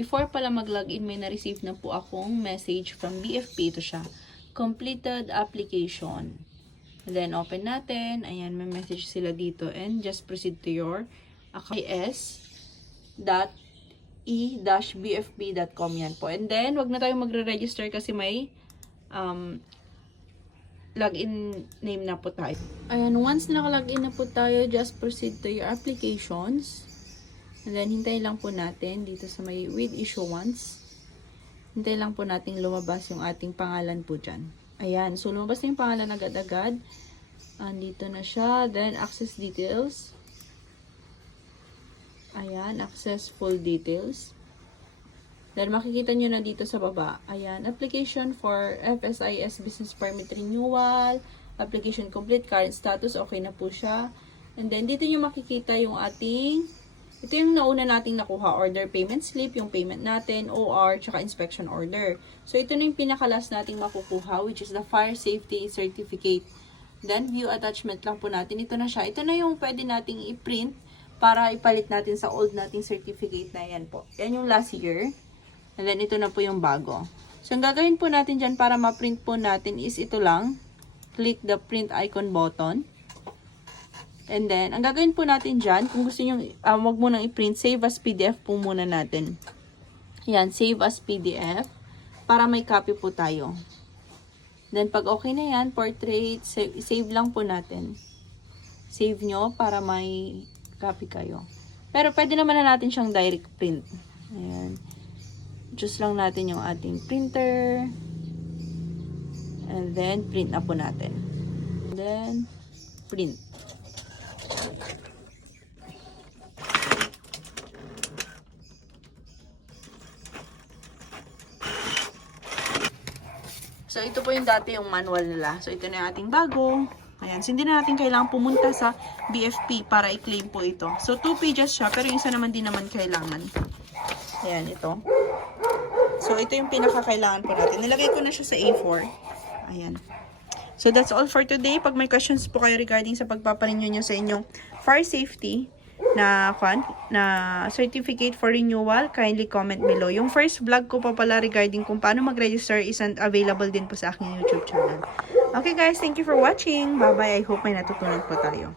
Before pala mag-login, may na-receive na po akong message from BFP. Ito siya. Completed application. And then, open natin. Ayan, may message sila dito. And just proceed to your account. is.e-bfp.com yan po. And then, wag na tayo magre-register kasi may login name na po tayo. Ayan, once naka-login na po tayo, just proceed to your applications. And then, hintayin lang po natin dito sa may with issuance. Hintayin lang po natin lumabas yung ating pangalan po dyan. Ayan, so lumabas na yung pangalan agad-agad. Andito na siya. Then, access details. Ayan, access full details. Then, makikita nyo na dito sa baba. Ayan, application for FSIS Business Permit Renewal. Application complete, current status, okay na po siya. And then, dito nyo makikita yung ating, ito yung nauna nating nakuha, order payment slip, yung payment natin, OR, tsaka inspection order. So, ito na yung pinakalas nating makukuha, which is the Fire Safety Certificate. Then, view attachment lang po natin. Ito na siya. Ito na yung pwede nating i-print para ipalit natin sa old nating certificate na yan po. Yan yung last year. And then, ito na po yung bago. So, ang gagawin po natin dyan para ma-print po natin is ito lang. Click the print icon button. And then, ang gagawin po natin dyan, kung gusto nyo, wag mo nang i-print, save as PDF po muna natin. Yan, save as PDF. Para may copy po tayo. Then, pag okay na yan, portrait, save lang po natin. Save nyo para may copy kayo. Pero, pwede naman na natin siyang direct print. Ayan. Choose lang natin yung ating printer. And then, print na po natin. And then, print. So, ito po yung dati yung manual nila. So, ito na yung ating bago. Ayan. So, hindi na natin kailangan pumunta sa BFP para i-claim po ito. So, 2 pages siya. Pero yung isa naman din naman kailangan. Ayan, ito. So, ito yung pinakakailangan po natin. Nilagay ko na siya sa A4. Ayan. So, that's all for today. Pag may questions po kayo regarding sa pagpaparenew nyo sa inyong fire safety na certificate for renewal, kindly comment below. Yung first vlog ko pa pala regarding kung paano mag-register is available din po sa aking YouTube channel. Okay guys, thank you for watching. Bye-bye. I hope may natutunan po tayo.